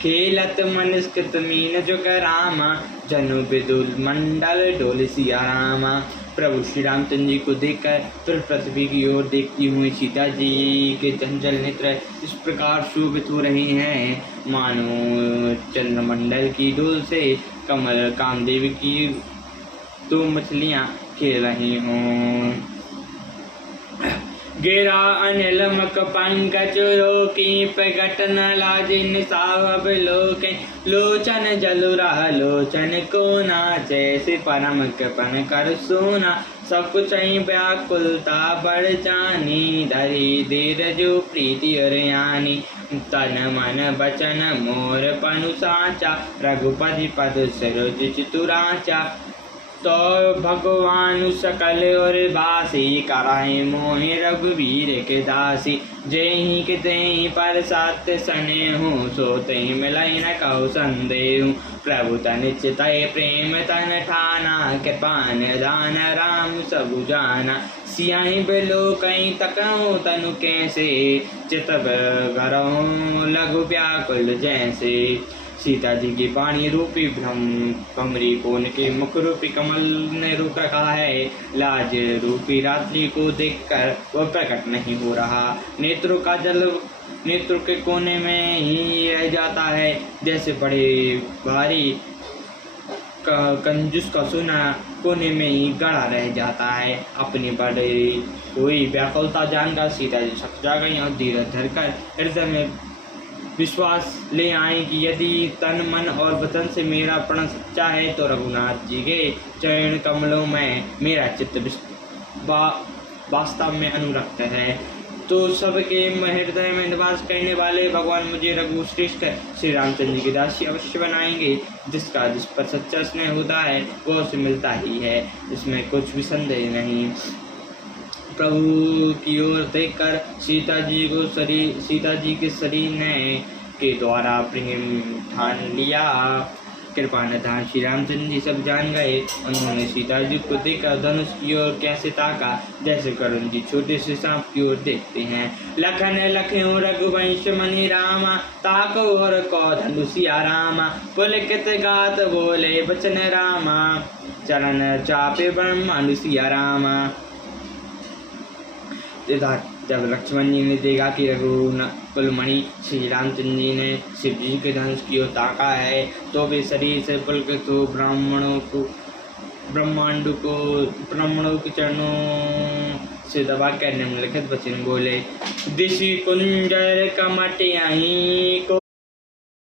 खेलत मनुष्कृत मीन जुग रामा, जनु विदुल मंडल डोल सिया रामा। प्रभु श्री रामचंद्र जी को देखकर फिर पृथ्वी की ओर देखती हुई सीता जी के चंचल नेत्र इस प्रकार शोभित हो रहे हैं, मानो चंद्रमंडल की डोल से कमल कामदेव की दो मछलियां खेल रही हों। गिरा अनिल मक पंकज रोकी, प्रगट न लाजे निसाव लोके। लोचन जलुरा लोचन को नाचे, से परम कृपन कर सोना। सब कुछ व्याकुलता बढ़ जानी, धरी धीर जो प्रीति अरयानी। तन मन बचन मोर पनु साचा, रघुपति पद सरोज चितुराचा। तो भगवान सकल और बासी, कराए मोहि रघुवीर के दासी। जेहि के तेहि पर सात सने हूँ, सो तेहि मिलई न कहु संदेहु। प्रभु तन चितय प्रेम तन ठाना, कृपान दान राम सबु जाना। सियाहि बिलो कहीं तकहु तनु कैसे, चित गरहु लघु व्याकुल जैसे। सीता जी की वाणी रूपी भ्रमरी को उनके मुख रूपी कमल ने रोक रखा है। लाज रूपी रात्रि को देखकर वह प्रकट नहीं हो रहा। नेत्रों का जल नेत्रों के कोने में ही रह जाता है, जैसे बड़े भारी कंजूस का सोना कोने में ही गड़ा रह जाता है। अपनी बड़ी हुई व्याकुलता जानकर सीता जी सकजा गई और धीरज धरकर हृदय में विश्वास ले आए कि यदि तन मन और वचन से मेरा प्रण सच्चा है तो रघुनाथ जी के चरण कमलों में मेरा चित्त वास्तव में अनुरक्त है, तो सबके हृदय में निवास करने वाले भगवान मुझे रघु श्रेष्ठ श्री रामचंद्र जी के दासी अवश्य बनाएंगे। जिस पर सच्चा स्नेह होता है वो उसे मिलता ही है, इसमें कुछ भी संदेह नहीं। प्रभु की ओर देखकर सीता जी के शरीर ने के द्वारा प्रेम ठान लिया। कृपा निधान श्री रामचंद्र जी सब जान गए। उन्होंने सीता जी को देखकर धनुष की ओर कैसे ताका, जैसे करुण जी छोटे से सांप की ओर देखते हैं। लखन लखियो रघुवंश मनि रामा, ताको और को धनुषिया रामा। पुलकित गात बोले बचन रामा, चरण चापे ब्रह्मानुसिया रामा। जब लक्ष्मण जी ने देखा कि रघुकुलमणि श्री रामचंद्र जी ने शिव जी के धनुष की ओर ताका है, तो वे शरीर से पुलकित हो ब्राह्मणों के चरणों से दबा कर निम्नलिखित वचन बोले। दिशि कुंजर कमट यहीं को